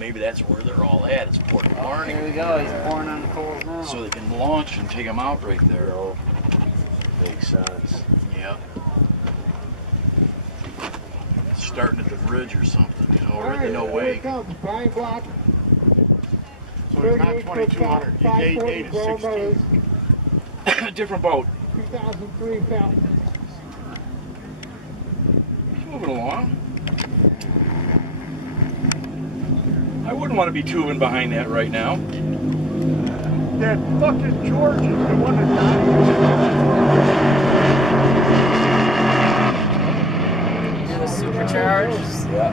maybe that's where they're all at. It's Port Blarney. Here we go. He's pouring on the coals now. So they can launch and take them out right there. No. Makes sense. Yeah. Starting at the bridge or something, you know, or the no way. Pine block. So it's not 2,200. You gate is 16. Different boat. 2003 Falcon. He's moving along. I wouldn't want to be tubing behind that right now. That fucking George is the one that died. Do the supercharged. Yeah.